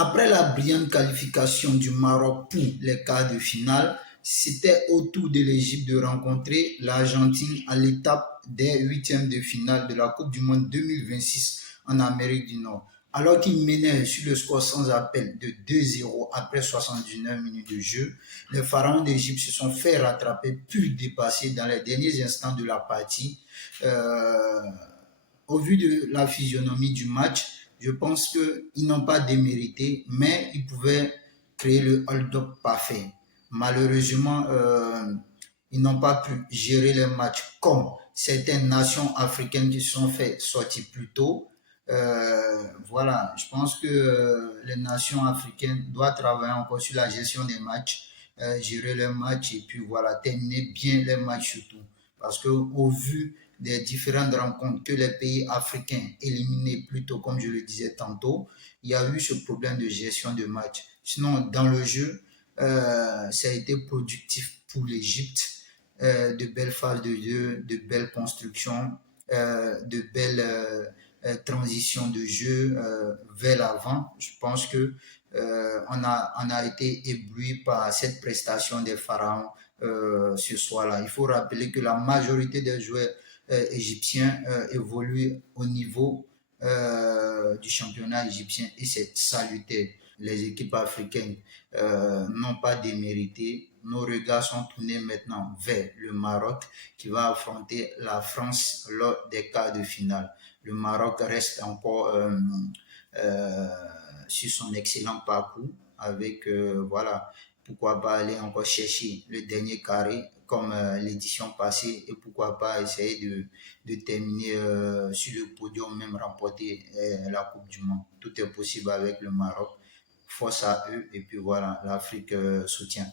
Après la brillante qualification du Maroc pour les quarts de finale, c'était au tour de l'Égypte de rencontrer l'Argentine à l'étape des huitièmes de finale de la Coupe du Monde 2026 en Amérique du Nord. Alors qu'ils menaient sur le score sans appel de 2-0 après 79 minutes de jeu, les pharaons d'Égypte se sont fait rattraper puis dépasser dans les derniers instants de la partie. Euh, Au vu de la physionomie du match, je pense qu'ils n'ont pas démérité, mais ils pouvaient créer le hold-up parfait. Malheureusement, ils n'ont pas pu gérer les matchs comme certaines nations africaines qui se sont fait sortir plus tôt. Voilà, je pense que les nations africaines doivent travailler encore sur la gestion des matchs, gérer les matchs et puis voilà, terminer bien les matchs surtout. Parce que au vu des différentes rencontres que les pays africains éliminés plus tôt, comme je le disais tantôt, il y a eu ce problème de gestion de match. Sinon, dans le jeu, ça a été productif pour l'Égypte. De belles phases de jeu, de belles constructions, de belles transitions de jeu vers l'avant. Je pense que on a été ébloui par cette prestation des Pharaons ce soir-là. Il faut rappeler que la majorité des joueurs égyptiens évoluent au niveau du championnat égyptien et c'est salutaire. Les équipes africaines n'ont pas démérité. Nos regards sont tournés maintenant vers le Maroc qui va affronter la France lors des quarts de finale. Le Maroc reste encore euh, sur son excellent parcours avec, voilà, pourquoi pas aller encore chercher le dernier carré comme l'édition passée et pourquoi pas essayer de terminer sur le podium, même remporter la Coupe du Monde. Tout est possible avec le Maroc. Force à eux et puis voilà, l'Afrique soutient.